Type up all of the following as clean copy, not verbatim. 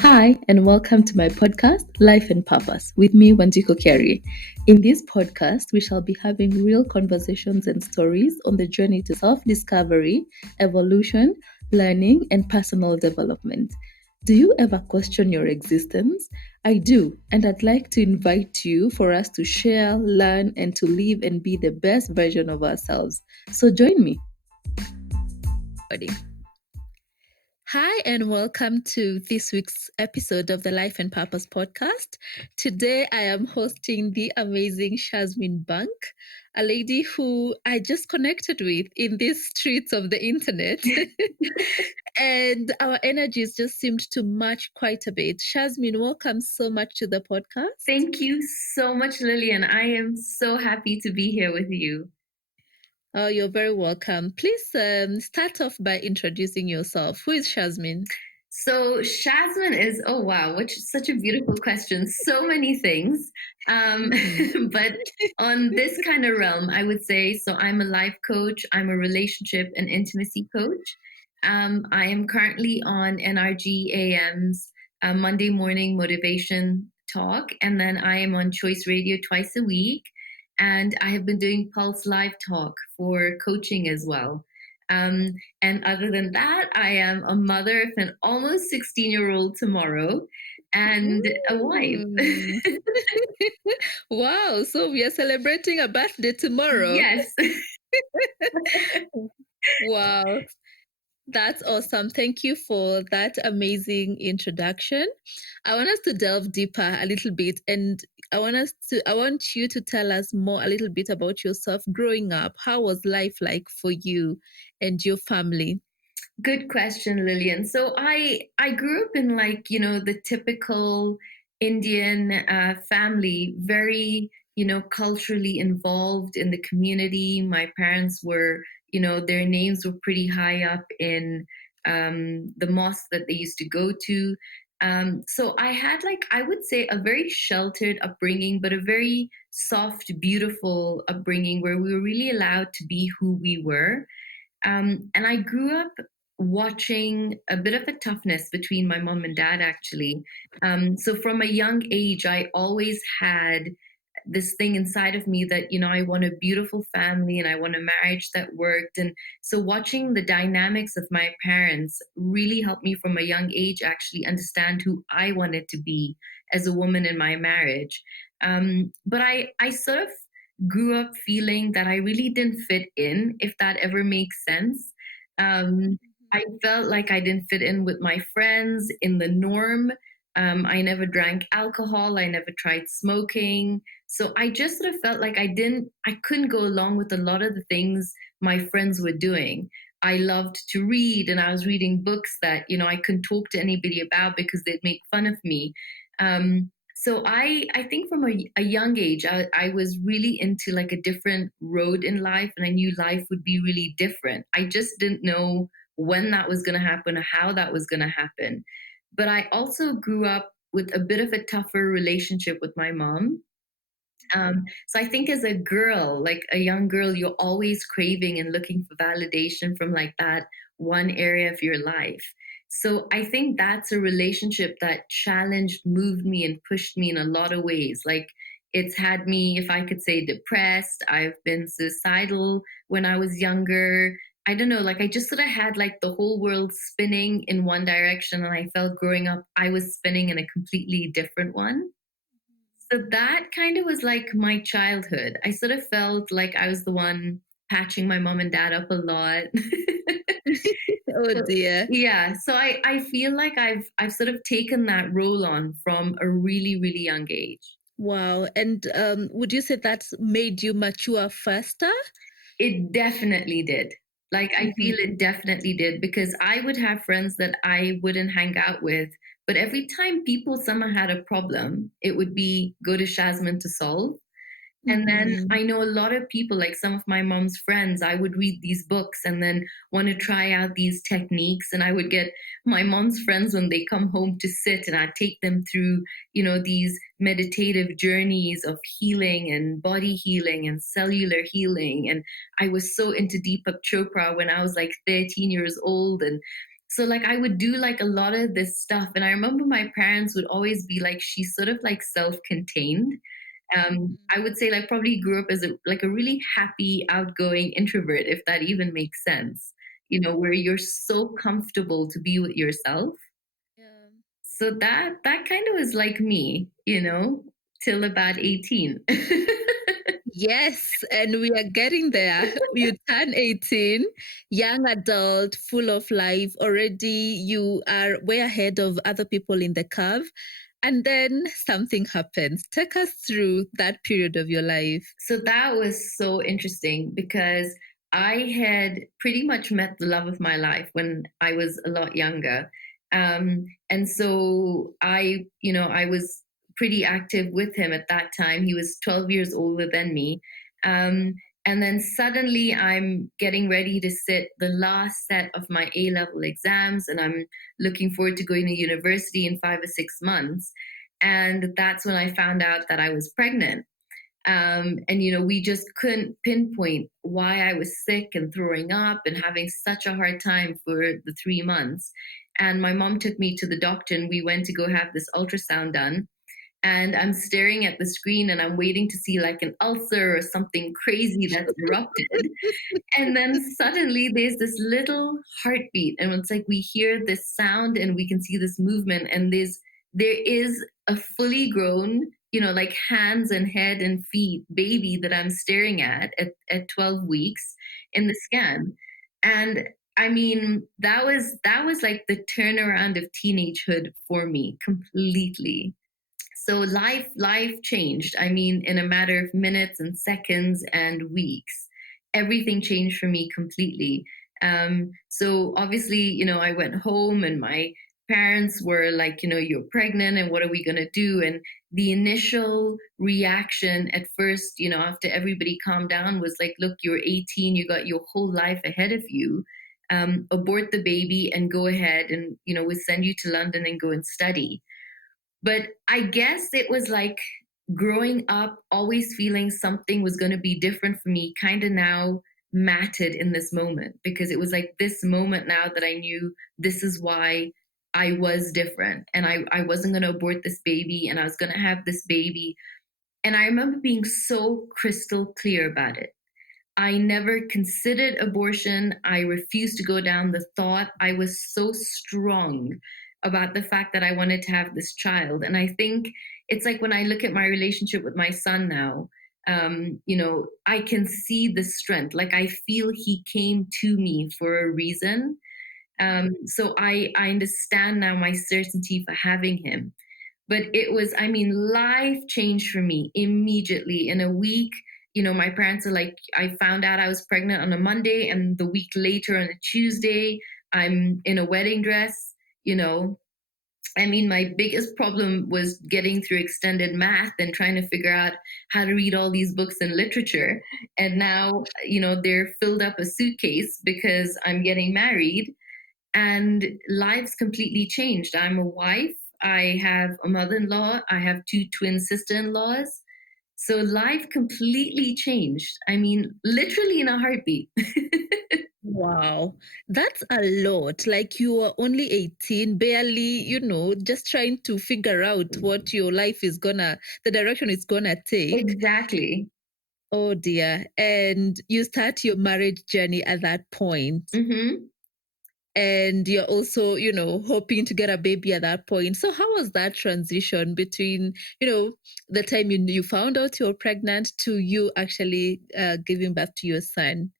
Hi, and welcome to my podcast, Life and Purpose, with me, Wanjiko Kerry. In this podcast, we shall be having real conversations and stories on the journey to self discovery, evolution, learning, and personal development. Do you ever question your existence? I do, and I'd like to invite you for us to share, learn, and to live and be the best version of ourselves. So join me. Hi, and welcome to this week's episode of the Life and Purpose podcast. Today, I am hosting the amazing Shazmeen Bank, a lady who I just connected with in these streets of the internet. And our energies just seemed to match quite a bit. Shazmeen, welcome so much to the podcast. Thank you so much, Lillian. I am so happy to be here with you. Oh, you're very welcome. Please start off by introducing yourself. Who is Shazmeen? So Shazmeen is, oh wow, which is such a beautiful question. So many things. But on this kind of realm, I would say, so I'm a life coach. I'm a relationship and intimacy coach. I am currently on NRG AM's Monday morning motivation talk. And then I am on Choice Radio twice a week. And I have been doing Pulse Live Talk for coaching as well. And other than that, I am a mother of an almost 16-year-old tomorrow and a wife. Wow, so we are celebrating a birthday tomorrow. Yes. Wow. That's awesome. Thank you for that amazing introduction. I want us to delve deeper a little bit, and I want you to tell us more a little bit about yourself growing up. How was life like for you and your family? Good question, Lillian. So I grew up in, like, the typical Indian family, very, culturally involved in the community. My parents were, their names were pretty high up in the mosque that they used to go to. So I had, like, I would say, a very sheltered upbringing, but a very soft, beautiful upbringing where we were really allowed to be who we were. And I grew up watching a bit of a toughness between my mom and dad, actually. So from a young age, I always had this thing inside of me that, I want a beautiful family and I want a marriage that worked. And so watching the dynamics of my parents really helped me from a young age actually understand who I wanted to be as a woman in my marriage. But I sort of grew up feeling that I really didn't fit in, if that ever makes sense. I felt like I didn't fit in with my friends in the norm. I never drank alcohol. I never tried smoking. So I just sort of felt like I couldn't go along with a lot of the things my friends were doing. I loved to read, and I was reading books that, I couldn't talk to anybody about because they'd make fun of me. So I think from a young age, I was really into, like, a different road in life, and I knew life would be really different. I just didn't know when that was going to happen or how that was going to happen. But I also grew up with a bit of a tougher relationship with my mom. So I think as a girl, like a young girl, you're always craving and looking for validation from, like, that one area of your life. So I think that's a relationship that challenged, moved me, and pushed me in a lot of ways. Like, it's had me, if I could say, depressed. I've been suicidal when I was younger. I don't know, like, I just sort of had, like, the whole world spinning in one direction, and I felt growing up I was spinning in a completely different one. So that kind of was like my childhood. I sort of felt like I was the one patching my mom and dad up a lot. Oh So, dear. yeah, so I feel like I've sort of taken that role on from a really, really young age. Wow. And would you say that's made you mature faster? It definitely did. Like, I feel it definitely did, because I would have friends that I wouldn't hang out with, but every time people somehow had a problem, it would be go to Shazman to solve. And then I know a lot of people, like some of my mom's friends, I would read these books and then want to try out these techniques. And I would get my mom's friends when they come home to sit, and I'd take them through, these meditative journeys of healing and body healing and cellular healing. And I was so into Deepak Chopra when I was like 13 years old. And So like I would do like a lot of this stuff. And I remember my parents would always be like, she's sort of like self-contained. I would say like probably grew up as a really happy, outgoing introvert, if that even makes sense. Where you're so comfortable to be with yourself. Yeah. So that kind of was like me, till about 18. Yes, and we are getting there. You turn 18, young adult, full of life. Already you are way ahead of other people in the curve. And then something happens. Take us through that period of your life. So that was so interesting because I had pretty much met the love of my life when I was a lot younger. And so I was pretty active with him at that time. He was 12 years older than me. Um, and then suddenly I'm getting ready to sit the last set of my A level exams, and I'm looking forward to going to university in 5 or 6 months. And that's when I found out that I was pregnant. And we just couldn't pinpoint why I was sick and throwing up and having such a hard time for the 3 months. And my mom took me to the doctor, and we went to go have this ultrasound done. And I'm staring at the screen, and I'm waiting to see like an ulcer or something crazy that's erupted. And then suddenly there's this little heartbeat, and it's like we hear this sound and we can see this movement, and there is a fully grown, like hands and head and feet baby that I'm staring at 12 weeks in the scan. And I mean, that was like the turnaround of teenagehood for me completely. So life changed. I mean, in a matter of minutes and seconds and weeks, everything changed for me completely. So obviously, I went home, and my parents were like, you're pregnant, and what are we going to do? And the initial reaction at first, after everybody calmed down, was like, look, you're 18, you got your whole life ahead of you. Abort the baby and go ahead, and we'll send you to London and go and study. But I guess it was like growing up, always feeling something was going to be different for me, kind of now mattered in this moment, because it was like this moment now that I knew this is why I was different, and I wasn't going to abort this baby, and I was going to have this baby. And I remember being so crystal clear about it. I never considered abortion. I refused to go down the thought. I was so strong about the fact that I wanted to have this child. And I think it's like when I look at my relationship with my son now, I can see the strength. Like I feel he came to me for a reason. So I understand now my certainty for having him. But it was, I mean, life changed for me immediately in a week. My parents are like, I found out I was pregnant on a Monday, and the week later on a Tuesday, I'm in a wedding dress. you know. I mean, my biggest problem was getting through extended math and trying to figure out how to read all these books and literature. And now, they're filled up a suitcase because I'm getting married, and lives completely changed. I'm a wife. I have a mother in law. I have two twin sister in laws. So life completely changed. I mean, literally in a heartbeat. Wow, that's a lot. Like you are only 18, barely, just trying to figure out what your life is the direction it's gonna take. Exactly. Oh dear. And you start your marriage journey at that point. Hmm. And you're also, hoping to get a baby at that point. So how was that transition between, the time you found out you were pregnant to you actually giving birth to your son?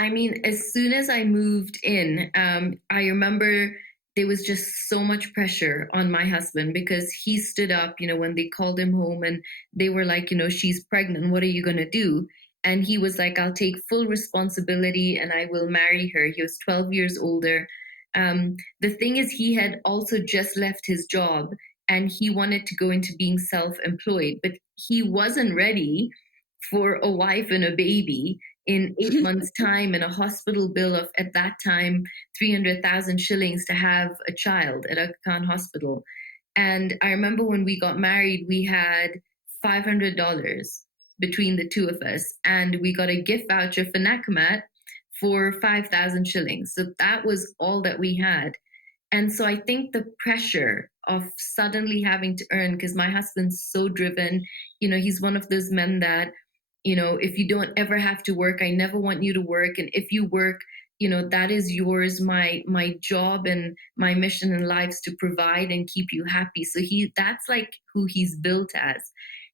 I mean, as soon as I moved in, I remember there was just so much pressure on my husband because he stood up, when they called him home and they were like, she's pregnant. What are you going to do? And he was like, I'll take full responsibility and I will marry her. He was 12 years older. The thing is, he had also just left his job and he wanted to go into being self employed, but he wasn't ready for a wife and a baby in 8 months' time and a hospital bill of, at that time, 300,000 shillings to have a child at Aga Khan Hospital. And I remember when we got married, we had $500 between the two of us. And we got a gift voucher for Nakamat for 5,000 shillings. So that was all that we had. And so I think the pressure of suddenly having to earn, because my husband's so driven, he's one of those men that, if you don't ever have to work, I never want you to work. And if you work, that is yours. My job and my mission in life is to provide and keep you happy. So that's like who he's built as.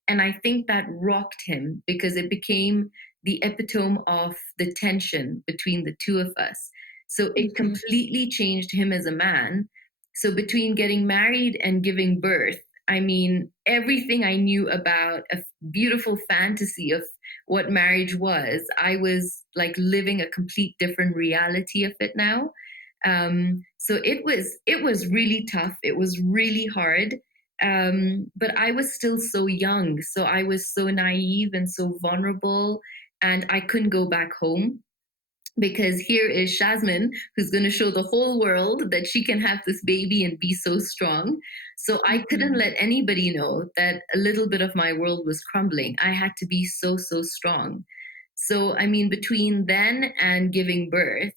And I think that rocked him because it became the epitome of the tension between the two of us. So it Mhm. completely changed him as a man. So between getting married and giving birth, I mean, everything I knew about a beautiful fantasy of what marriage was, I was like living a complete different reality of it now. So it was really tough. It was really hard. But I was still so young, so I was so naive and so vulnerable, and I couldn't go back home because here is Shazmin, who's going to show the whole world that she can have this baby and be so strong. So I couldn't Mhm. let anybody know that a little bit of my world was crumbling. I had to be so, so strong. So, I mean, between then and giving birth,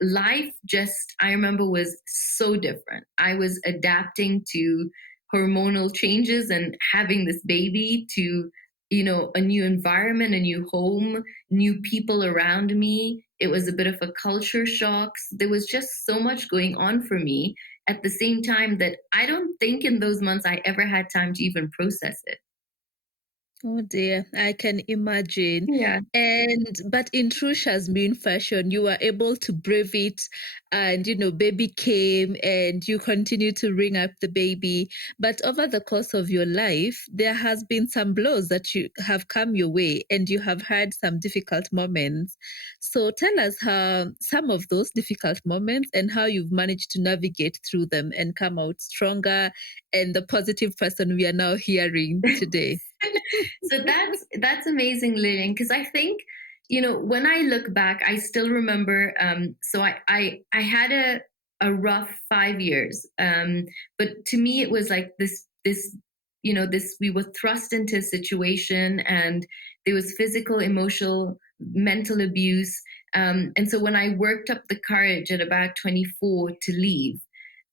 life just, I remember, was so different. I was adapting to hormonal changes and having this baby to, a new environment, a new home, new people around me. It was a bit of a culture shock. There was just so much going on for me at the same time that I don't think in those months I ever had time to even process it. Oh dear, I can imagine. Yeah. But in true Shazmeen fashion, you were able to brave it, and baby came, and you continue to bring up the baby. But over the course of your life, there has been some blows that you have come your way, and you have had some difficult moments. So tell us how some of those difficult moments and how you've managed to navigate through them and come out stronger and the positive person we are now hearing today. So that's amazing, Lillian, because I think, when I look back, I still remember. So I had a rough 5 years, but to me it was like this this we were thrust into a situation, and there was physical, emotional, mental abuse. And so when I worked up the courage at about 24 to leave,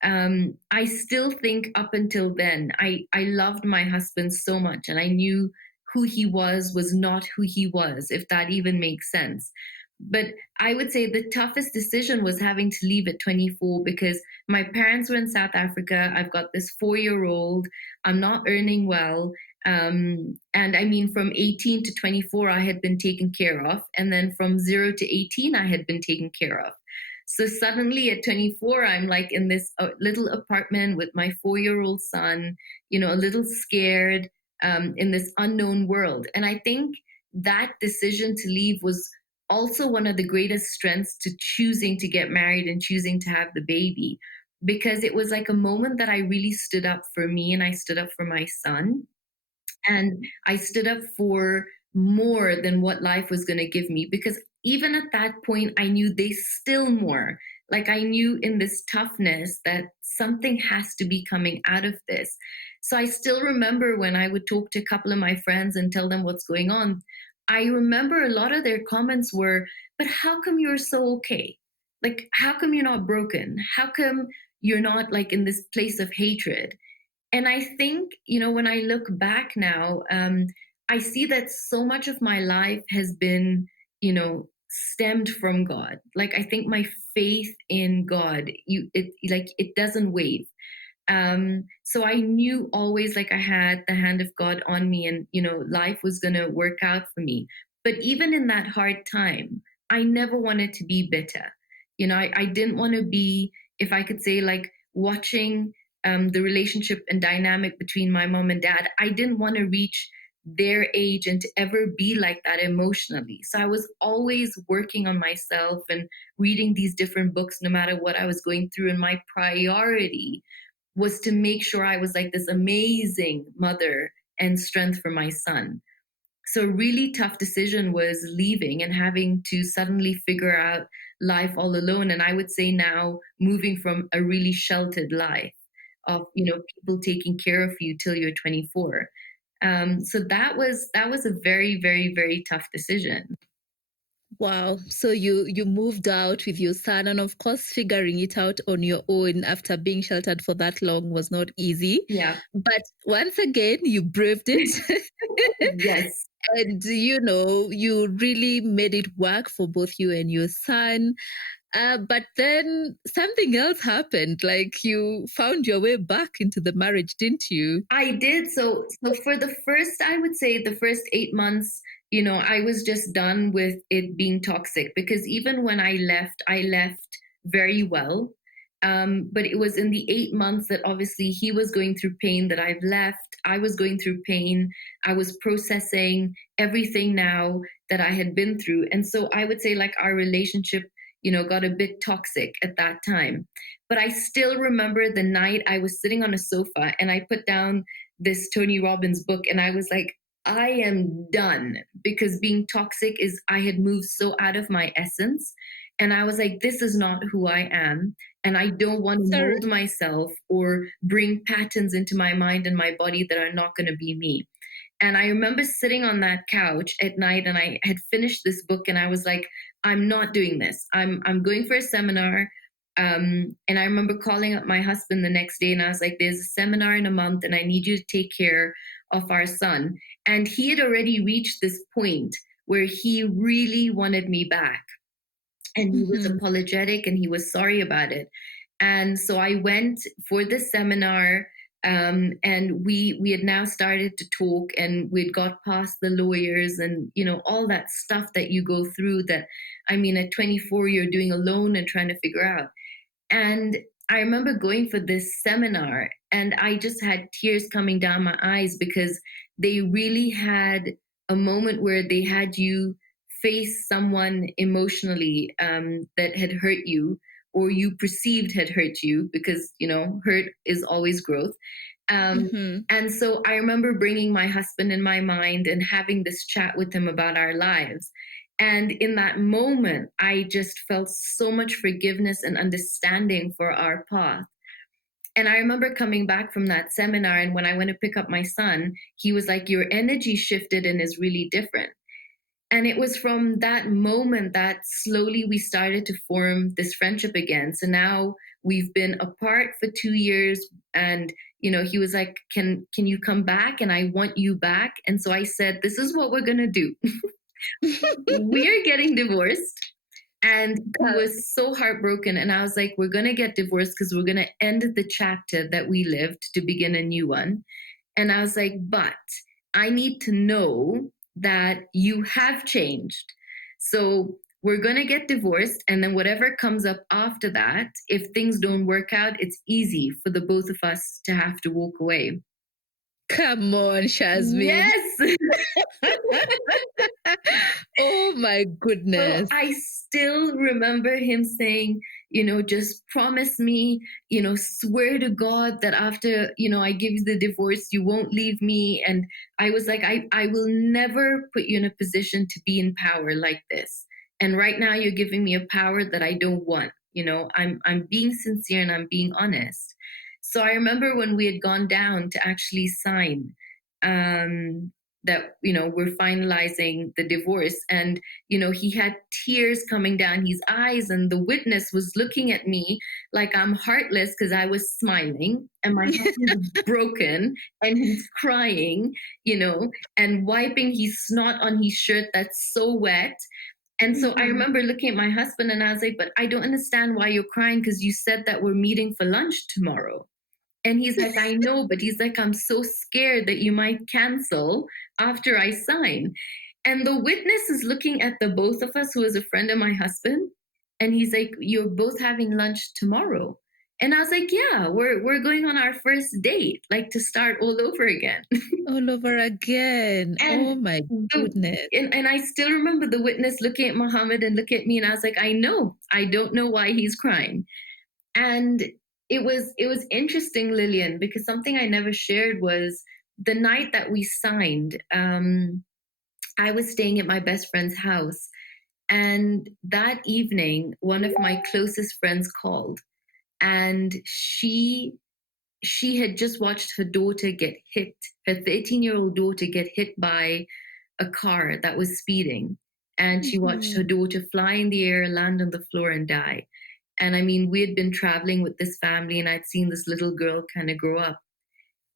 I still think up until then, I loved my husband so much, and I knew who he was not who he was, if that even makes sense. But I would say the toughest decision was having to leave at 24 because my parents were in South Africa. I've got this 4-year old. I'm not earning well. And I mean, from 18 to 24, I had been taken care of. And then from 0 to 18, I had been taken care of. So suddenly at 24, I'm like in this little apartment with my 4-year-old son, a little scared, in this unknown world. And I think that decision to leave was also one of the greatest strengths to choosing to get married and choosing to have the baby, because it was like a moment that I really stood up for me and I stood up for my son. And I stood up for more than what life was going to give me, because even at that point, I knew there's still more. Like I knew in this toughness that something has to be coming out of this. So I still remember when I would talk to a couple of my friends and tell them what's going on. I remember a lot of their comments were, but how come you're so okay? Like, how come you're not broken? How come you're not like in this place of hatred? And I think, when I look back now, I see that so much of my life has been, stemmed from God. Like I think my faith in God, it doesn't wave. So I knew always like I had the hand of God on me, and life was gonna work out for me. But even in that hard time, I never wanted to be bitter. I didn't want to be, if I could say, like watching the relationship and dynamic between my mom and dad. I didn't want to reach their age and to ever be like that emotionally. So I was always working on myself and reading these different books, no matter what I was going through. And my priority was to make sure I was like this amazing mother and strength for my son. So a really tough decision was leaving and having to suddenly figure out life all alone. And I would say now moving from a really sheltered life of people taking care of you till you're 24. So that was a very, very, very tough decision. Wow. So you moved out with your son, and of course figuring it out on your own after being sheltered for that long was not easy. Yeah. But once again, you braved it. Yes. And you really made it work for both you and your son. But then something else happened. Like you found your way back into the marriage, didn't you? I did. So for the first, I would say the first 8 months, I was just done with it being toxic because even when I left very well. But it was in the 8 months that obviously he was going through pain that I've left. I was going through pain. I was processing everything now that I had been through. And so I would say like our relationship, got a bit toxic at that time. But I still remember the night I was sitting on a sofa and I put down this Tony Robbins book and I was like, I am done because being toxic is, I had moved so out of my essence. And I was like, this is not who I am. And I don't want to Sorry. mold myself or bring patterns into my mind and my body that are not going to be me. And I remember sitting on that couch at night and I had finished this book and I was like, I'm not doing this. I'm going for a seminar. And I remember calling up my husband the next day and I was like, there's a seminar in a month and I need you to take care of our son. And he had already reached this point where he really wanted me back and he was Mhm. apologetic and he was sorry about it. And so I went for the seminar, and we had now started to talk, and we'd got past the lawyers and all that stuff that you go through. That I mean, at 24, you're doing alone and trying to figure out. And I remember going for this seminar, and I just had tears coming down my eyes because they really had a moment where they had you face someone emotionally, that had hurt you or you perceived had hurt you, because hurt is always growth. um, Mhm. and so I remember bringing my husband in my mind and having this chat with him about our lives. And in that moment, I just felt so much forgiveness and understanding for our path. And I remember coming back from that seminar, and when I went to pick up my son, he was like, your energy shifted and is really different. And it was from that moment that slowly we started to form this friendship again. So now we've been apart for 2 years, and he was like, can you come back? And I want you back. And so I said, this is what we're gonna do. We're getting divorced. And he was so heartbroken. And I was like, we're going to get divorced because we're going to end the chapter that we lived to begin a new one. And I was like, but I need to know that you have changed. So we're going to get divorced. And then whatever comes up after that, if things don't work out, it's easy for the both of us to have to walk away. Come on, Shazmeen. Yes. Oh my So goodness. I still remember him saying, just promise me, swear to God that after, I give you the divorce, you won't leave me. And I was like, I will never put you in a position to be in power like this. And right now you're giving me a power that I don't want. I'm being sincere and I'm being honest. So I remember when we had gone down to actually sign, um, that we're finalizing the divorce, and he had tears coming down his eyes, and the witness was looking at me like I'm heartless because I was smiling, and my husband's broken and he's crying, and wiping his snot on his shirt that's so wet. And so I Mhm. remember looking at my husband and I was like, but I don't understand why you're crying, because you said that we're meeting for lunch tomorrow. And he's like, I know, but he's like, I'm so scared that you might cancel after I sign. And the witness is looking at the both of us, who is a friend of my husband. And he's like, you're both having lunch tomorrow. And I was like, yeah, we're going on our first date, like to start all over again. All over again. Oh And my goodness. and I still remember the witness looking at Muhammad and look at me, and I was like, I know, I don't know why he's crying. And it was interesting, Lillian, because something I never shared was the night that we signed. I was staying at my best friend's house, and that evening, one of my closest friends called, and she had just watched her daughter get hit, her 13-year-old daughter get hit by a car that was speeding. and she watched her Mhm. daughter fly in the air, land on the floor, and die. And I mean, we had been traveling with this family, and I'd seen this little girl kind of grow up.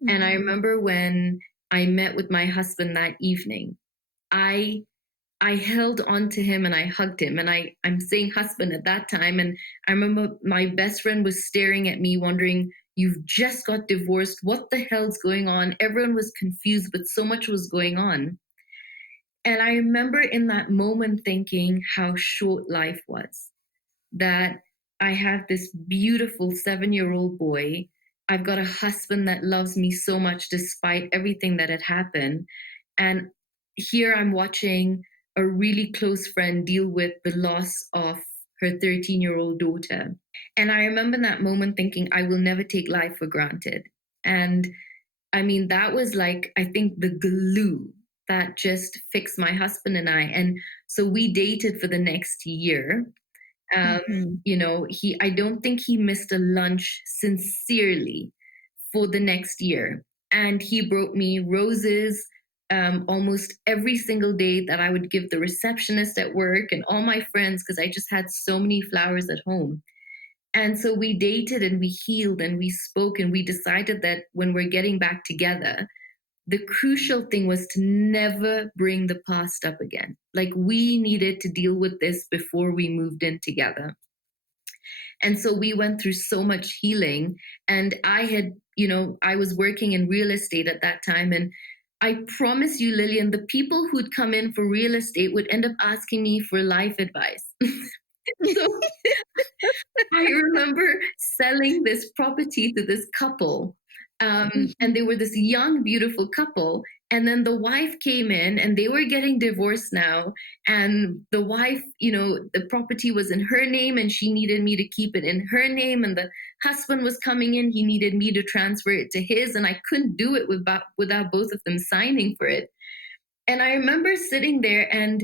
And I Mhm. remember when I met with my husband that evening, I I held on to him and I hugged him. And I'm saying husband at that time. And I remember my best friend was staring at me, wondering, "You've just got divorced. What the hell's going on?" Everyone was confused, but so much was going on. And I remember in that moment thinking how short life was, that I have this beautiful 7 year old boy. I've got a husband that loves me so much despite everything that had happened. And here I'm watching a really close friend deal with the loss of her 13-year-old daughter. And I remember in that moment thinking, I will never take life for granted. And I mean, that was like, I think the glue that just fixed my husband and I. And so we dated for the next year. um, Mhm. I don't think he missed a lunch sincerely for the next year. And he brought me roses almost every single day that I would give the receptionist at work and all my friends, because I just had so many flowers at home. And so we dated and we healed and we spoke, and we decided that when we're getting back together, the crucial thing was to never bring the past up again. Like, we needed to deal with this before we moved in together. And so we went through so much healing. And I was working in real estate at that time. And I promise you, Lillian, the people who'd come in for real estate would end up asking me for life advice. So I remember selling this property to this couple. And Mhm. they were this young, beautiful couple. And then the wife came in and they were getting divorced now. And the wife, the property was in her name and she needed me to keep it in her name. And the husband was coming in, he needed me to transfer it to his. And I couldn't do it without both of them signing for it. And I remember sitting there and,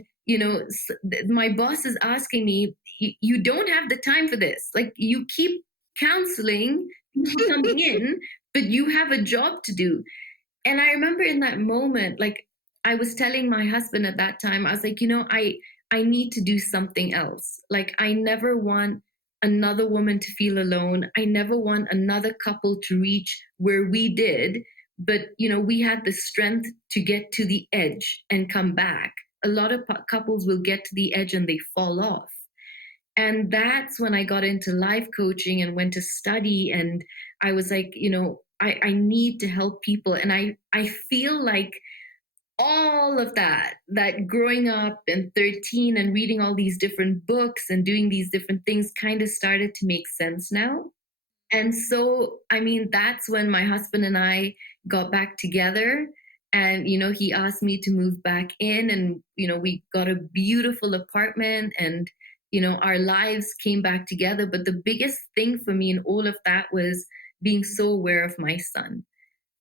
my boss is asking me, "You don't have the time for this. Like, you keep counseling people coming in, but you have a job to do." And I remember in that moment, like, I was telling my husband at that time, I was like, I need to do something else. Like, I never want another woman to feel alone. I never want another couple to reach where we did. But, we had the strength to get to the edge and come back. A lot of couples will get to the edge and they fall off. And that's when I got into life coaching and went to study. And I was like, I need to help people. And I feel like all of that growing up and 13 and reading all these different books and doing these different things kind of started to make sense now. And so, I mean, that's when my husband and I got back together. And, he asked me to move back in, and, we got a beautiful apartment, and, our lives came back together. But the biggest thing for me in all of that was being so aware of my son,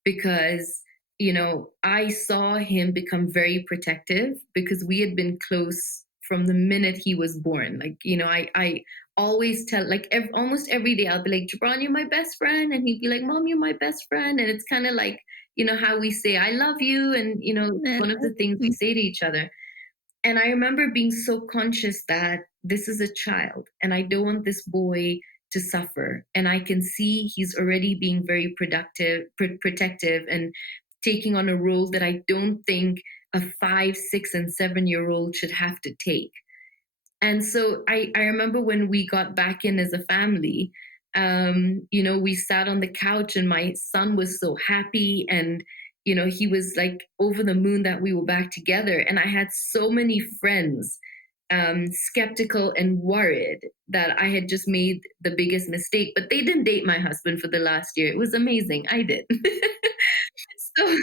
because I saw him become very protective because we had been close from the minute he was born. Like, I always tell, like, almost every day I'll be like, "Jabron, you're my best friend," and he'd be like, "Mom, you're my best friend." And it's kind of like, how we say I love you, and one of the things we say to each other. And I remember being so conscious that this is a child and I don't want this boy to suffer. And I can see he's already being very protective, and taking on a role that I don't think a 5, 6, and 7 year old should have to take. And so I remember when we got back in as a family, we sat on the couch and my son was so happy, and, he was like over the moon that we were back together. And I had so many friends skeptical and worried that I had just made the biggest mistake, but they didn't date my husband for the last year. It was amazing. I did. so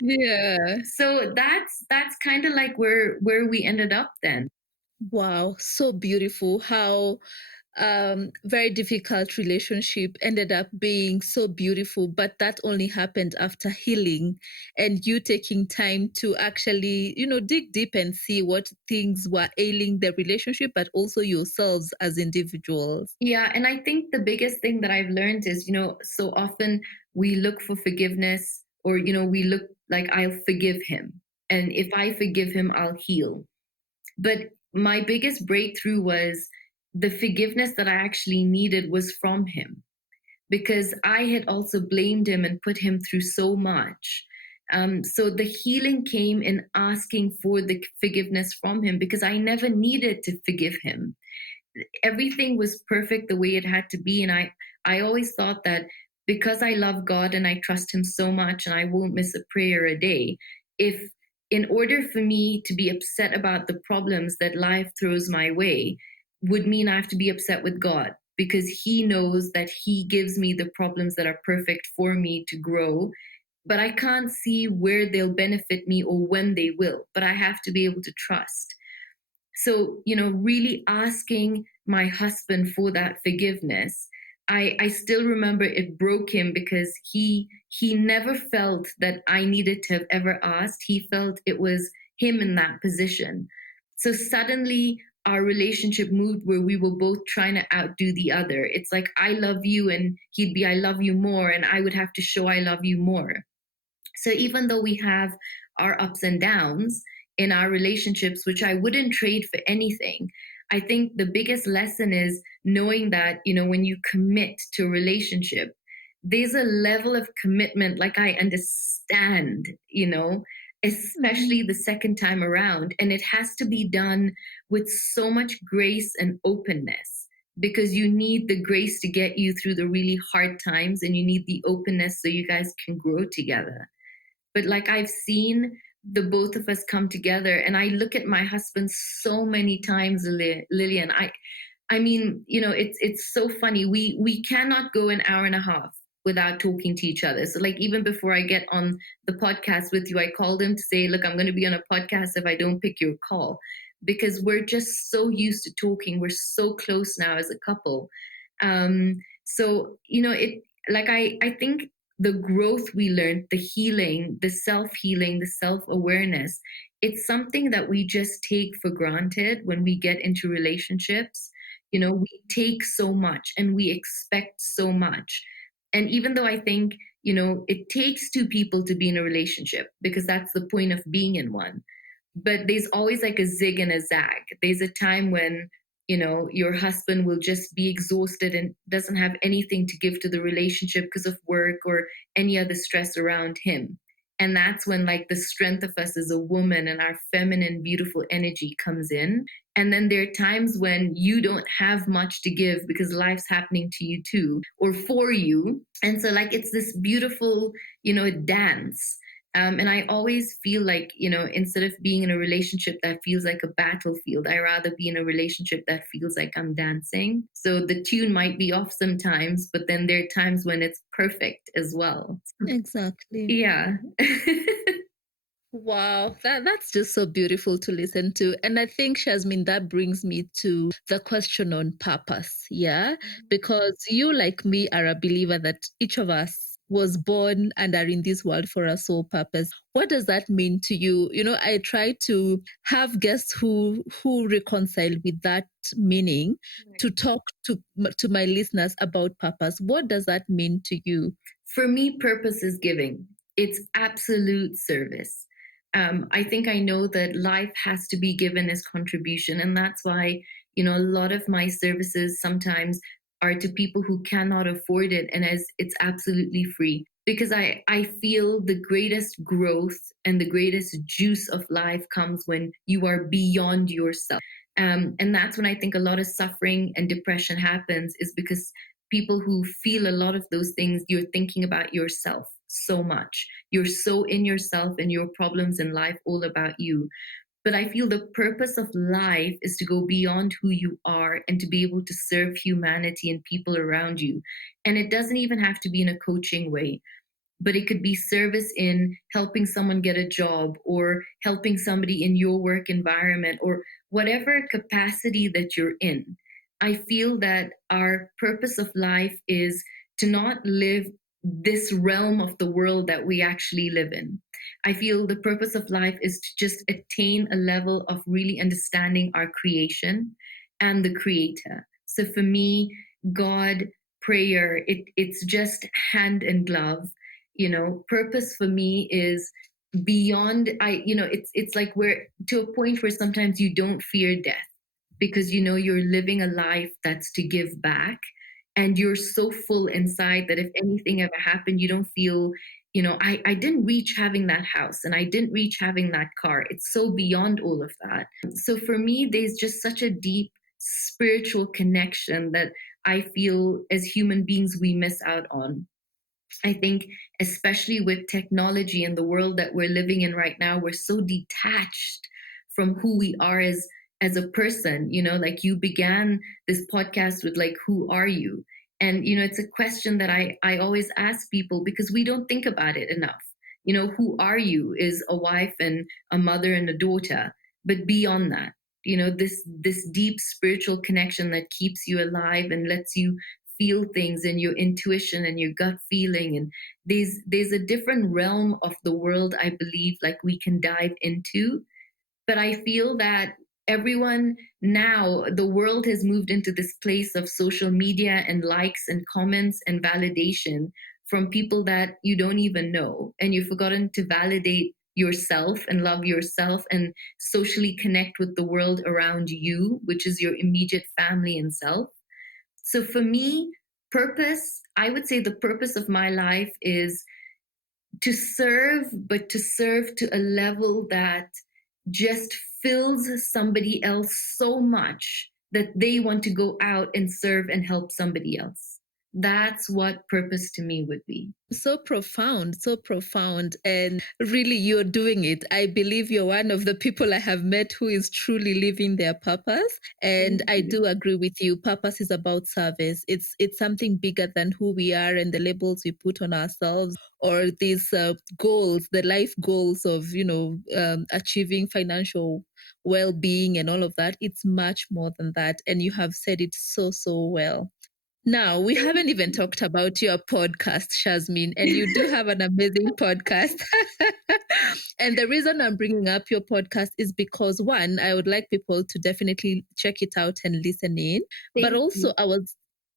Yeah. so that's kind of like where we ended up then. Wow, so beautiful how very difficult relationship ended up being so beautiful, but that only happened after healing and you taking time to actually, dig deep and see what things were ailing the relationship, but also yourselves as individuals. Yeah, and I think the biggest thing that I've learned is, so often we look for forgiveness, or, we look like, I'll forgive him. And if I forgive him, I'll heal. But my biggest breakthrough was the forgiveness that I actually needed was from him, because I had also blamed him and put him through so much. So the healing came in asking for the forgiveness from him, because I never needed to forgive him. Everything was perfect the way it had to be. And I always thought that because I love God and I trust him so much and I won't miss a prayer a day, if in order for me to be upset about the problems that life throws my way would mean I have to be upset with God, because he knows that he gives me the problems that are perfect for me to grow, but I can't see where they'll benefit me or when they will, but I have to be able to trust. So, really asking my husband for that forgiveness, I still remember it broke him, because he never felt that I needed to have ever asked. He felt it was him in that position. So suddenly our relationship moved where we were both trying to outdo the other. It's like, I love you, and he'd be, I love you more, and I would have to show I love you more. So even though we have our ups and downs in our relationships, which I wouldn't trade for anything, I think the biggest lesson is knowing that, when you commit to a relationship, there's a level of commitment, like I understand, especially the second time around. And it has to be done with so much grace and openness, because you need the grace to get you through the really hard times, and you need the openness so you guys can grow together. But like, I've seen the both of us come together, and I look at my husband so many times, Lillian. I mean, it's so funny. We cannot go an hour and a half without talking to each other. So like, even before I get on the podcast with you, I called him to say, look, I'm going to be on a podcast if I don't pick your call, because we're just so used to talking. We're so close now as a couple. So it, like, I think the growth we learned, the healing, the self healing, the self awareness, it's something that we just take for granted when we get into relationships. We take so much and we expect so much. And even though I think, it takes two people to be in a relationship, because that's the point of being in one, but there's always like a zig and a zag. There's a time when, your husband will just be exhausted and doesn't have anything to give to the relationship because of work or any other stress around him. And that's when, like, the strength of us as a woman and our feminine, beautiful energy comes in. And then there are times when you don't have much to give because life's happening to you too, or for you. And so, like, it's this beautiful, dance. And I always feel like, instead of being in a relationship that feels like a battlefield, I rather be in a relationship that feels like I'm dancing. So the tune might be off sometimes, but then there are times when it's perfect as well. Exactly. Yeah. Wow, that's just so beautiful to listen to. And I think, Shazmin, that brings me to the question on purpose. Yeah. Because you, like me, are a believer that each of us was born and are in this world for a sole purpose. What does that mean to you? I try to have guests who reconcile with that meaning, to talk to my listeners about purpose. What does that mean to you? For me, purpose is giving. It's absolute service. I think I know that life has to be given as contribution, and that's why, a lot of my services sometimes are to people who cannot afford it, and as it's absolutely free, because I feel the greatest growth and the greatest juice of life comes when you are beyond yourself. And that's when I think a lot of suffering and depression happens, is because people who feel a lot of those things, you're thinking about yourself so much. You're so in yourself and your problems in life all about you. But I feel the purpose of life is to go beyond who you are and to be able to serve humanity and people around you. And it doesn't even have to be in a coaching way, but it could be service in helping someone get a job, or helping somebody in your work environment, or whatever capacity that you're in. I feel that our purpose of life is to not live this realm of the world that we actually live in. I feel the purpose of life is to just attain a level of really understanding our creation and the creator. So for me, God, prayer, it's just hand in glove. Purpose for me is beyond, it's like we're to a point where sometimes you don't fear death because you know you're living a life that's to give back, and you're so full inside that if anything ever happened, you don't feel, I didn't reach having that house and I didn't reach having that car. It's so beyond all of that. So for me, there's just such a deep spiritual connection that I feel as human beings we miss out on. I think, especially with technology and the world that we're living in right now, we're so detached from who we are as a person. Like you began this podcast with like, who are you? And it's a question that I always ask people because we don't think about it enough. Who are you is a wife and a mother and a daughter, but beyond that, this deep spiritual connection that keeps you alive and lets you feel things and your intuition and your gut feeling, and there's a different realm of the world I believe like we can dive into. But I feel that everyone now, the world has moved into this place of social media and likes and comments and validation from people that you don't even know, and you've forgotten to validate yourself and love yourself and socially connect with the world around you, which is your immediate family and self. So for me, purpose, I would say the purpose of my life is to serve, but to serve to a level that just fills somebody else so much that they want to go out and serve and help somebody else. That's what purpose to me would be. So profound, so profound. And really, you're doing it. I believe you're one of the people I have met who is truly living their purpose. And Thank I you. do agree with you. Purpose is about service. It's something bigger than who we are and the labels we put on ourselves, or these goals, the life goals of, achieving financial well-being and all of that. It's much more than that. And you have said it so, so well. Now, we Thank haven't even talked about your podcast, Shazmeen, and you do have an amazing podcast. And the reason I'm bringing up your podcast is because, one, I would like people to definitely check it out and listen in. But thank also, you.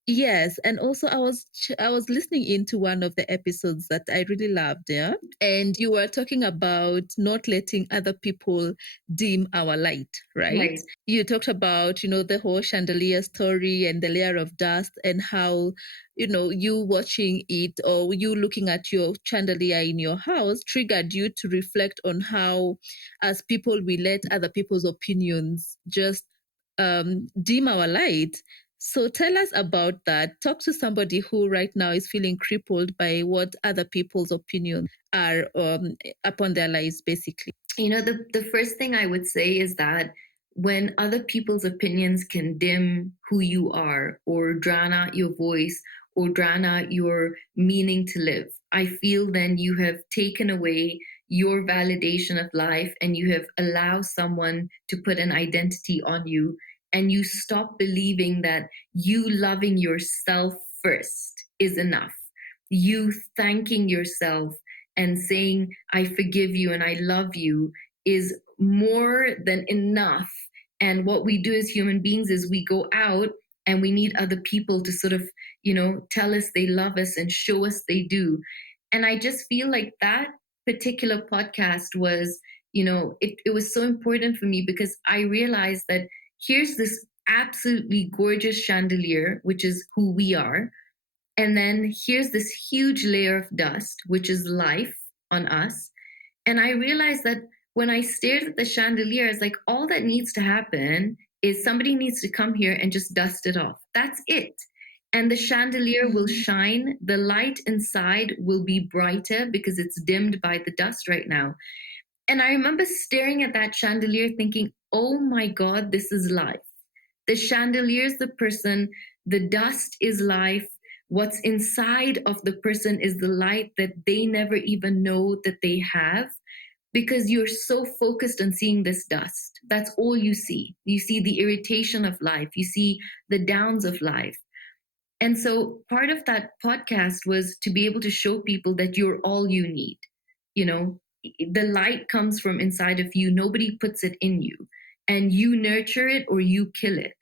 yes, and also I was listening into one of the episodes that I really loved, yeah. And you were talking about not letting other people dim our light, right? Right. You talked about, the whole chandelier story and the layer of dust, and how, you watching it or you looking at your chandelier in your house triggered you to reflect on how, as people, we let other people's opinions just dim our light. So tell us about that. Talk to somebody who right now is feeling crippled by what other people's opinions are upon their lives, basically. The first thing I would say is that when other people's opinions can dim who you are or drown out your voice or drown out your meaning to live, I feel then you have taken away your validation of life and you have allowed someone to put an identity on you, and you stop believing that you loving yourself first is enough. You thanking yourself and saying, I forgive you and I love you is more than enough. And what we do as human beings is we go out and we need other people to sort of, tell us they love us and show us they do. And I just feel like that particular podcast was, it was so important for me because I realized that here's this absolutely gorgeous chandelier, which is who we are, and then here's this huge layer of dust, which is life on us. And I realized that when I stared at the chandelier, it's like all that needs to happen is somebody needs to come here and just dust it off. That's it. And the chandelier will shine. The light inside will be brighter because it's dimmed by the dust right now. And I remember staring at that chandelier thinking, oh my God, this is life. The chandelier is the person, the dust is life. What's inside of the person is the light that they never even know that they have, because you're so focused on seeing this dust. That's all you see. You see the irritation of life, you see the downs of life. And so part of that podcast was to be able to show people that you're all you need. You know, the light comes from inside of you, nobody puts it in you, and you nurture it or you kill it.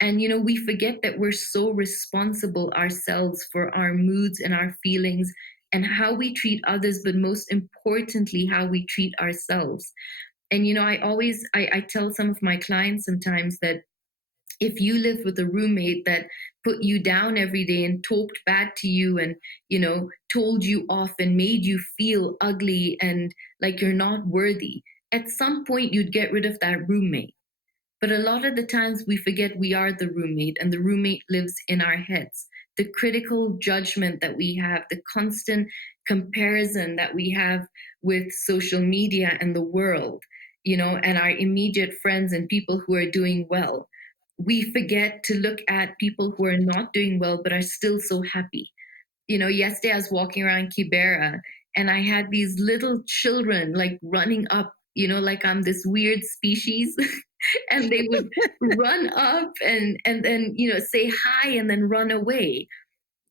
And we forget that we're so responsible ourselves for our moods and our feelings and how we treat others, but most importantly, how we treat ourselves. And I tell some of my clients sometimes that if you lived with a roommate that put you down every day and talked bad to you and told you off and made you feel ugly and like you're not worthy, at some point you'd get rid of that roommate. But a lot of the times we forget we are the roommate and the roommate lives in our heads. The critical judgment that we have, the constant comparison that we have with social media and the world, and our immediate friends and people who are doing well. We forget to look at people who are not doing well but are still so happy. Yesterday I was walking around Kibera and I had these little children like running up, like I'm this weird species. And they would run up and then, say hi and then run away.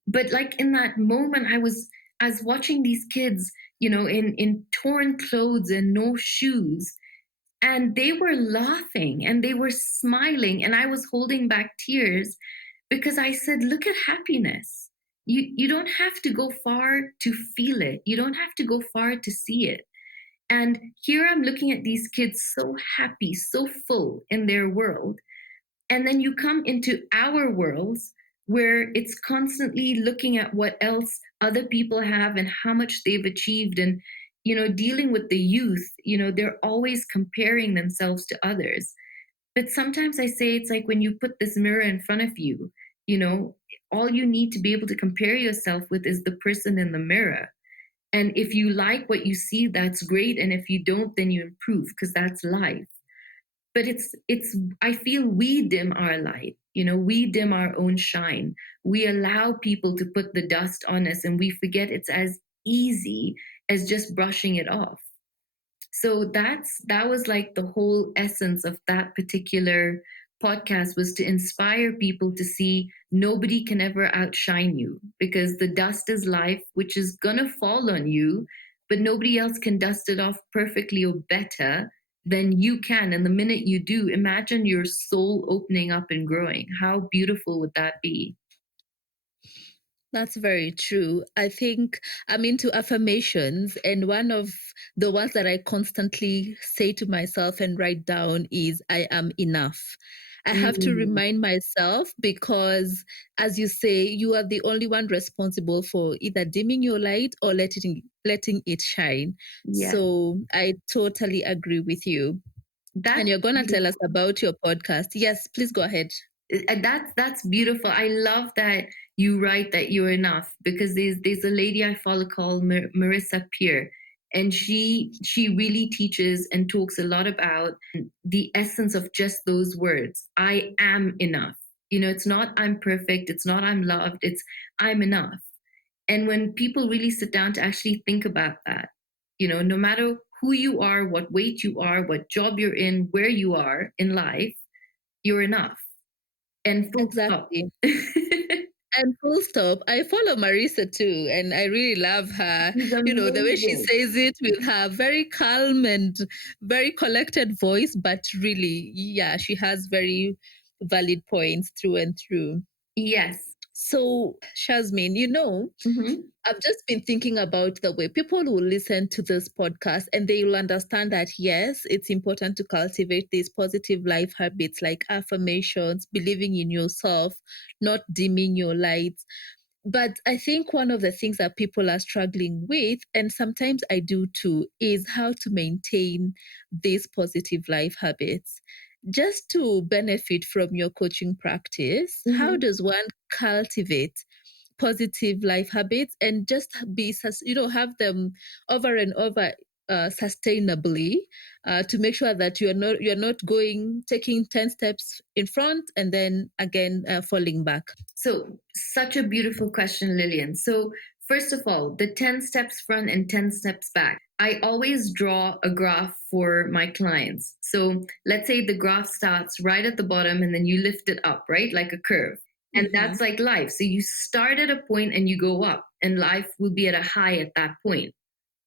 But like in that moment, I was watching these kids, in torn clothes and no shoes, and they were laughing and they were smiling, and I was holding back tears because I said, look at happiness. You don't have to go far to feel it. You don't have to go far to see it. And here I'm looking at these kids so happy, so full in their world. And then you come into our worlds where it's constantly looking at what else other people have and how much they've achieved. And, dealing with the youth, they're always comparing themselves to others. But sometimes I say it's like when you put this mirror in front of you, you know, all you need to be able to compare yourself with is the person in the mirror. And if you like what you see, that's great. And if you don't, then you improve because that's life. But it's I feel we dim our light. We dim our own shine. We allow people to put the dust on us and we forget it's as easy as just brushing it off. So that was like the whole essence of that particular podcast, was to inspire people to see nobody can ever outshine you, because the dust is life, which is gonna fall on you, but nobody else can dust it off perfectly or better than you can. And the minute you do, imagine your soul opening up and growing. How beautiful would that be? That's very true. I think I'm into affirmations, and one of the ones that I constantly say to myself and write down is I am enough. I have to Mm, remind myself because, as you say, you are the only one responsible for either dimming your light or letting it shine. yes, So I totally agree with you. And that's you're gonna tell us about your podcast. Yes, please go ahead. that's beautiful. I love that you write that you're enough, because there's a lady I follow called Marissa Peer, and she really teaches and talks a lot about the essence of just those words. I am enough. It's not I'm perfect. It's not I'm loved. It's I'm enough. And when people really sit down to actually think about that, no matter who you are, what weight you are, what job you're in, where you are in life, you're enough, and full stop. Exactly. And full stop. I follow Marisa too, and I really love her. She's The way she amazing. says it with her very calm and very collected voice, but really, yeah, she has very valid points through and through. Yes. So, Shazmeen, Hmm. I've just been thinking about the way people will listen to this podcast and they will understand that, yes, it's important to cultivate these positive life habits like affirmations, believing in yourself, not dimming your lights. But I think one of the things that people are struggling with, and sometimes I do too, is how to maintain these positive life habits. Just to benefit from your coaching practice, how Hmm. does one cultivate positive life habits and just have them over and over sustainably, to make sure that you're not going taking 10 steps in front and then again falling back. So, such a beautiful question, Lillian. So, first of all, the 10 steps front and 10 steps back. I always draw a graph for my clients. So, let's say the graph starts right at the bottom and then you lift it up, right? Like a curve. And Mm-hmm. that's like life. So, you start at a point and you go up, and life will be at a high at that point.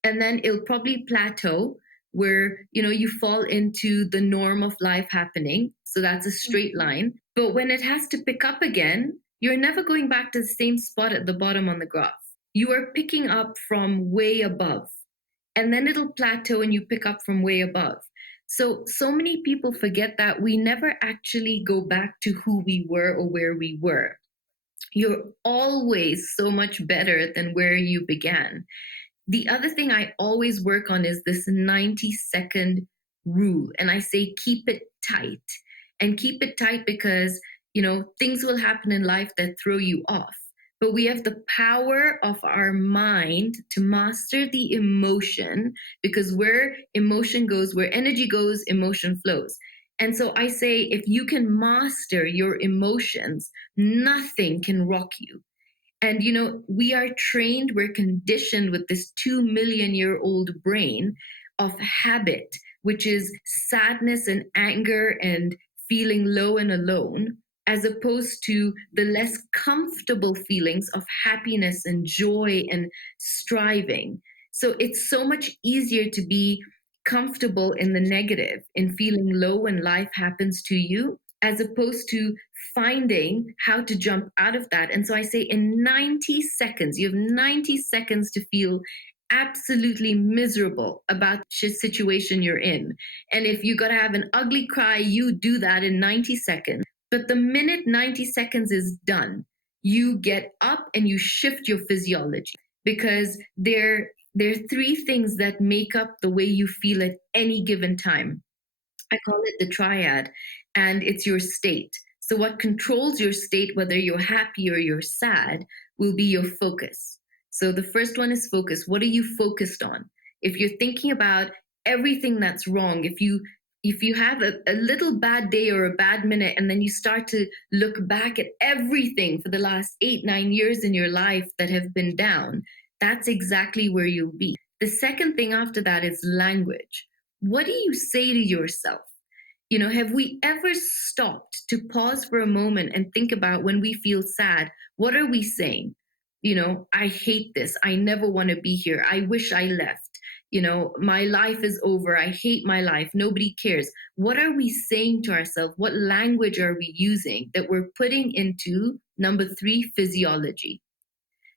And then it'll probably plateau where you fall into the norm of life happening, so that's a straight line. But when it has to pick up again, you're never going back to the same spot at the bottom on the graph. you are picking up from way above, and then it'll plateau and you pick up from way above. So many people forget that we never actually go back to who we were or where we were. You're always so much better than where you began. The other thing I always work on is this 90-second rule. And I say keep it tight. And keep it tight because, things will happen in life that throw you off. But we have the power of our mind to master the emotion, because where emotion goes, where energy goes, emotion flows. And so I say, if you can master your emotions, nothing can rock you. And, we are trained, we're conditioned with this 2 million-year-old brain of habit, which is sadness and anger and feeling low and alone, as opposed to the less comfortable feelings of happiness and joy and striving. So it's so much easier to be comfortable in the negative, in feeling low when life happens to you, as opposed to finding how to jump out of that. And so I say, in 90 seconds, you have 90 seconds to feel absolutely miserable about the situation you're in. And if you got to have an ugly cry, you do that in 90 seconds. But the minute 90 seconds is done, you get up and you shift your physiology, because there are three things that make up the way you feel at any given time. I call it the triad, and it's your state. So, what controls your state, whether you're happy or you're sad, will be your focus. So, the first one is focus. What are you focused on? If you're thinking about everything that's wrong, if you have a little bad day or a bad minute, and then you start to look back at everything for the last 8, 9 years in your life that have been down, that's exactly where you'll be. The second thing after that is language. What do you say to yourself? Have we ever stopped to pause for a moment and think about, when we feel sad, what are we saying? I hate this. I never want to be here. I wish I left. My life is over. I hate my life. Nobody cares. What are we saying to ourselves? What language are we using that we're putting into number three, physiology?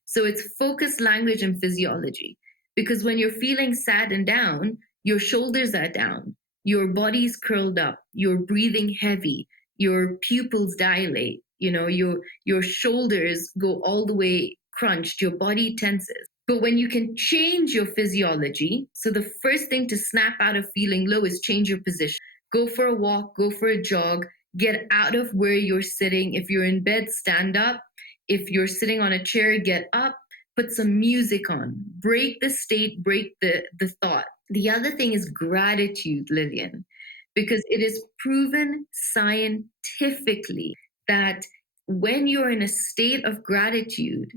So it's focus, language, and physiology. Because when you're feeling sad and down, your shoulders are down, your body's curled up, you're breathing heavy, your pupils dilate, your shoulders go all the way crunched, your body tenses. But when you can change your physiology, so the first thing to snap out of feeling low is change your position. Go for a walk, go for a jog, get out of where you're sitting. If you're in bed, stand up. If you're sitting on a chair, get up, put some music on, break the state, break the thought. The other thing is gratitude, Lillian, because it is proven scientifically that when you're in a state of gratitude,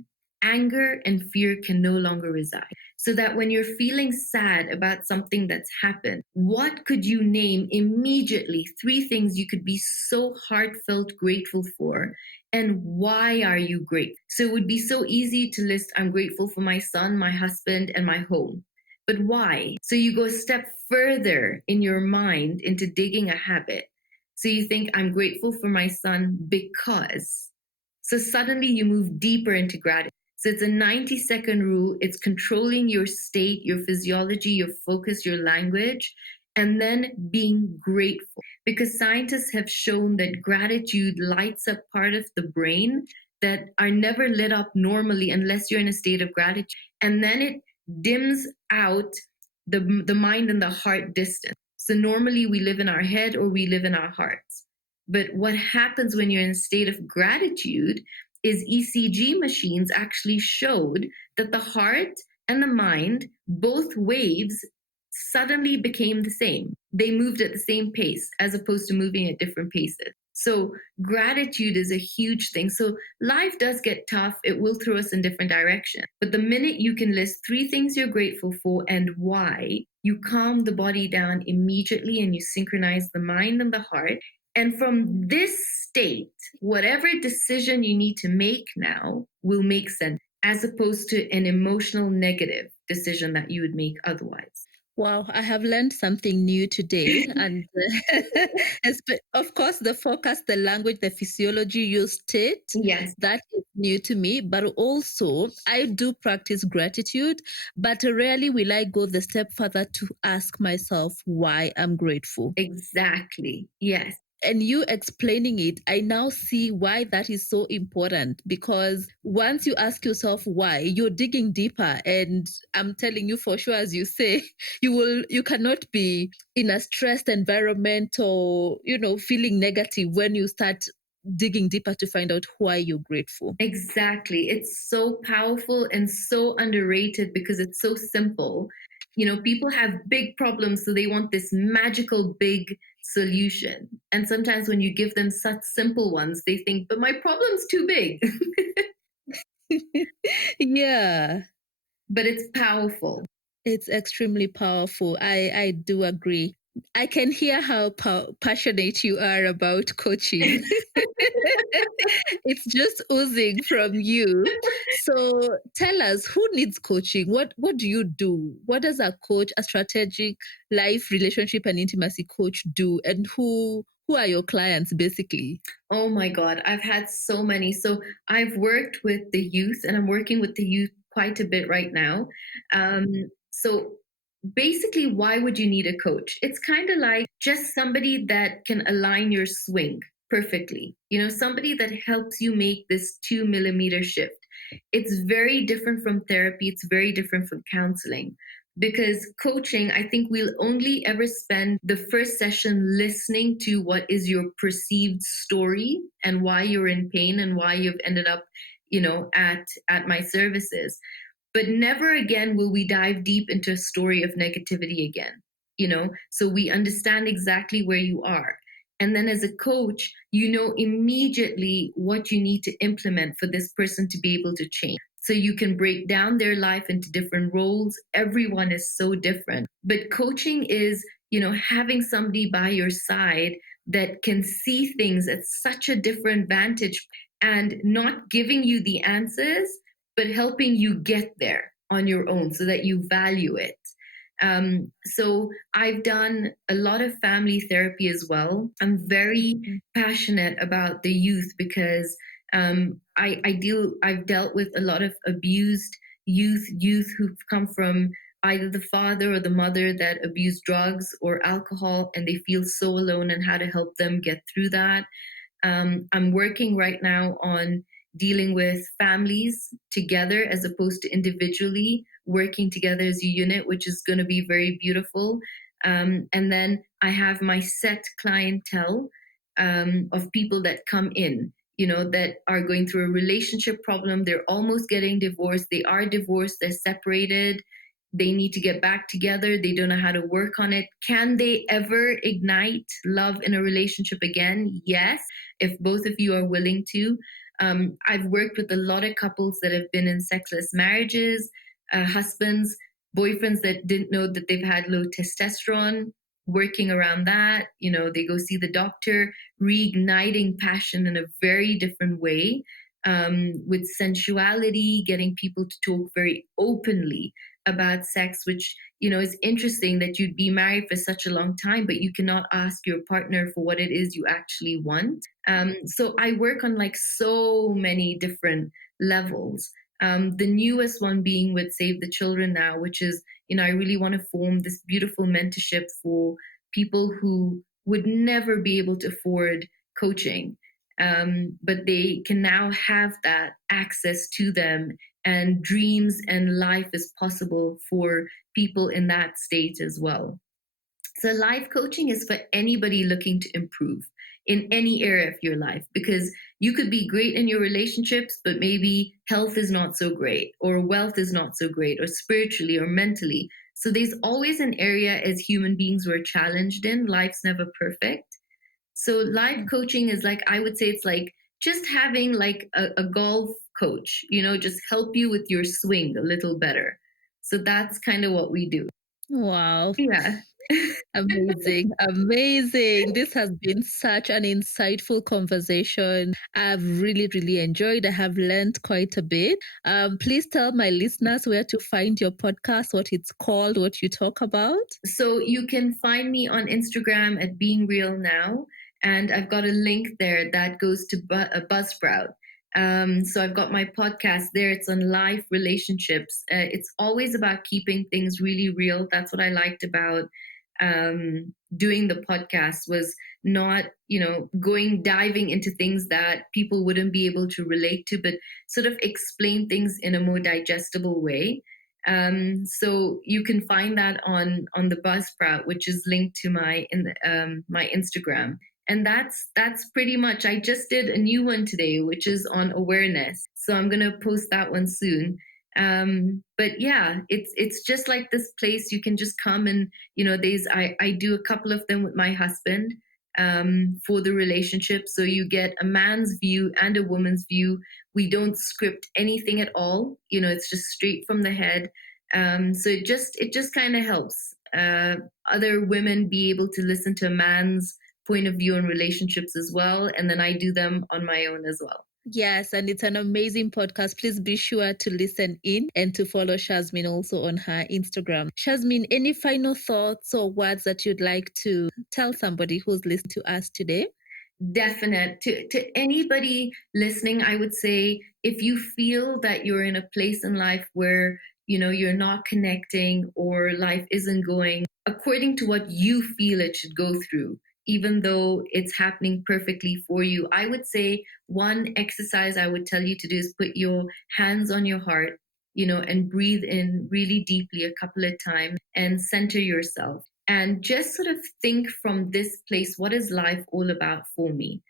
anger and fear can no longer reside. So that when you're feeling sad about something that's happened, what could you name immediately? Three things you could be so heartfelt grateful for. And why are you grateful? So it would be so easy to list, I'm grateful for my son, my husband, and my home. But why? So you go a step further in your mind into digging a habit. So you think, I'm grateful for my son because. So suddenly you move deeper into gratitude. So it's a 90-second rule. It's controlling your state, your physiology, your focus, your language, and then being grateful. Because scientists have shown that gratitude lights up part of the brain that are never lit up normally unless you're in a state of gratitude. And then it dims out the mind and the heart distance. So normally we live in our head or we live in our hearts. But what happens when you're in a state of gratitude is ECG machines actually showed that the heart and the mind, both waves, suddenly became the same. They moved at the same pace as opposed to moving at different paces. So gratitude is a huge thing. So life does get tough. It will throw us in different directions. But the minute you can list three things you're grateful for and why, you calm the body down immediately and you synchronize the mind and the heart. And from this state, whatever decision you need to make now will make sense, as opposed to an emotional negative decision that you would make otherwise. Wow, I have learned something new today. And of course, the focus, the language, the physiology you state, Yes, that is new to me. But also, I do practice gratitude, but rarely will I go the step further to ask myself why I'm grateful. exactly. Yes, And you explaining it, I now see why that is so important, because once you ask yourself why, you're digging deeper. And I'm telling you for sure, as you say, you cannot be in a stressed environment or, feeling negative when you start digging deeper to find out why you're grateful. exactly. It's so powerful and so underrated because it's so simple. People have big problems, so they want this magical big solution. And sometimes when you give them such simple ones, they think, but my problem's too big. Yeah. But it's powerful. It's extremely powerful. I do agree. I can hear how passionate you are about coaching. It's just oozing from you. So tell us, who needs coaching? What do you do? What does a coach, a strategic life, relationship, and intimacy coach do? And who are your clients basically? Oh my God, I've had so many. So I've worked with the youth and I'm working with the youth quite a bit right now. Um, so basically, why would you need a coach? It's kind of like just somebody that can align your swing perfectly, somebody that helps you make this 2 millimeter shift. It's very different from therapy, it's very different from counseling. Because coaching, I think we'll only ever spend the first session listening to what is your perceived story and why you're in pain and why you've ended up, at my services. But never again will we dive deep into a story of negativity again, so we understand exactly where you are. And then as a coach, you know immediately what you need to implement for this person to be able to change. So you can break down their life into different roles. Everyone is so different. But coaching is, having somebody by your side that can see things at such a different vantage and not giving you the answers, but helping you get there on your own so that you value it. So I've done a lot of family therapy as well. I'm very passionate about the youth because I've dealt with a lot of abused youth who've come from either the father or the mother that abused drugs or alcohol, and they feel so alone, and how to help them get through that. I'm working right now on dealing with families together as opposed to individually working together as a unit, which is going to be very beautiful. And then I have my set clientele of people that come in, that are going through a relationship problem. They're almost getting divorced. They are divorced. They're separated. They need to get back together. They don't know how to work on it. Can they ever ignite love in a relationship again? Yes, if both of you are willing to. I've worked with a lot of couples that have been in sexless marriages, husbands, boyfriends that didn't know that they've had low testosterone, working around that. They go see the doctor, reigniting passion in a very different way, with sensuality, getting people to talk very openly about sex, which is interesting that you'd be married for such a long time, but you cannot ask your partner for what it is you actually want. So I work on like so many different levels. The newest one being with Save the Children now, which is, I really want to form this beautiful mentorship for people who would never be able to afford coaching. But they can now have that access to them, and dreams and life is possible for people in that state as well. So, life coaching is for anybody looking to improve in any area of your life, because you could be great in your relationships, but maybe health is not so great, or wealth is not so great, or spiritually or mentally. So, there's always an area as human beings we're challenged in. Life's never perfect. So life coaching is like, I would say it's like just having like a golf coach, just help you with your swing a little better. So that's kind of what we do. Wow. Yeah. Amazing, amazing. This has been such an insightful conversation. I've really, really enjoyed. I have learned quite a bit. Please tell my listeners where to find your podcast, what it's called, what you talk about. So you can find me on Instagram at Being Real Now, and I've got a link there that goes to Buzzsprout. So I've got my podcast there. It's on life relationships. It's always about keeping things really real. That's what I liked about doing the podcast, was not, going diving into things that people wouldn't be able to relate to, but sort of explain things in a more digestible way. So you can find that on the Buzzsprout, which is linked to my Instagram. And that's pretty much. I just did a new one today, which is on awareness. So I'm gonna post that one soon. But yeah, it's just like this place you can just come, and there's I do a couple of them with my husband, for the relationship. So you get a man's view and a woman's view. We don't script anything at all. It's just straight from the head. So it just kind of helps other women be able to listen to a man's point of view on relationships as well, and then I do them on my own as well. Yes, and it's an amazing podcast. Please be sure to listen in and to follow Shazmeen also on her Instagram. Shazmeen, any final thoughts or words that you'd like to tell somebody who's listening to us today? Definite. To anybody listening, I would say, if you feel that you're in a place in life where you're not connecting, or life isn't going according to what you feel it should go through, even though it's happening perfectly for you, I would say one exercise I would tell you to do is put your hands on your heart, and breathe in really deeply a couple of times and center yourself, and just sort of think from this place, what is life all about for me?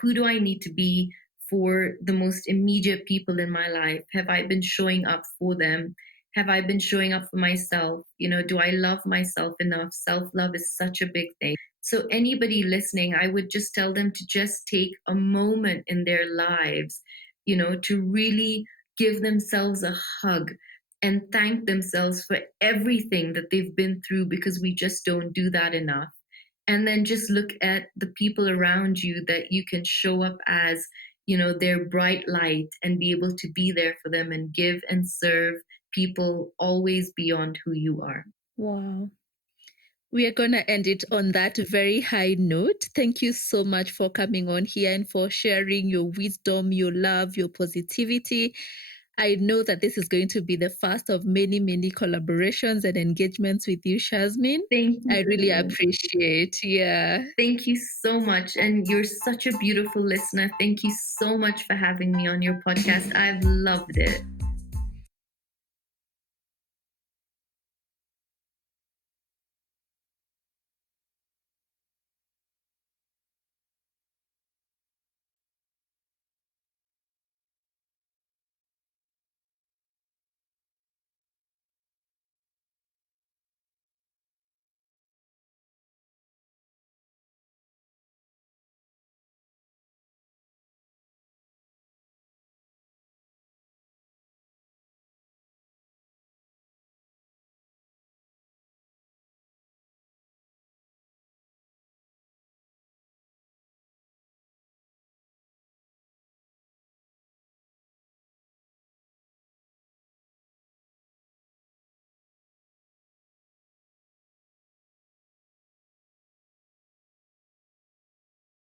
Who do I need to be for the most immediate people in my life? Have I been showing up for them? Have I been showing up for myself? Do I love myself enough? Self love is such a big thing. So, anybody listening, I would just tell them to just take a moment in their lives, to really give themselves a hug and thank themselves for everything that they've been through, because we just don't do that enough. And then just look at the people around you that you can show up as, their bright light, and be able to be there for them and give and serve people always beyond who you are. Wow. We are going to end it on that very high note. Thank you so much for coming on here and for sharing your wisdom, your love, your positivity. I know that this is going to be the first of many, many collaborations and engagements with you, Shazmeen. Thank you. I really appreciate. Yeah. Thank you so much. And you're such a beautiful listener. Thank you so much for having me on your podcast. I've loved it.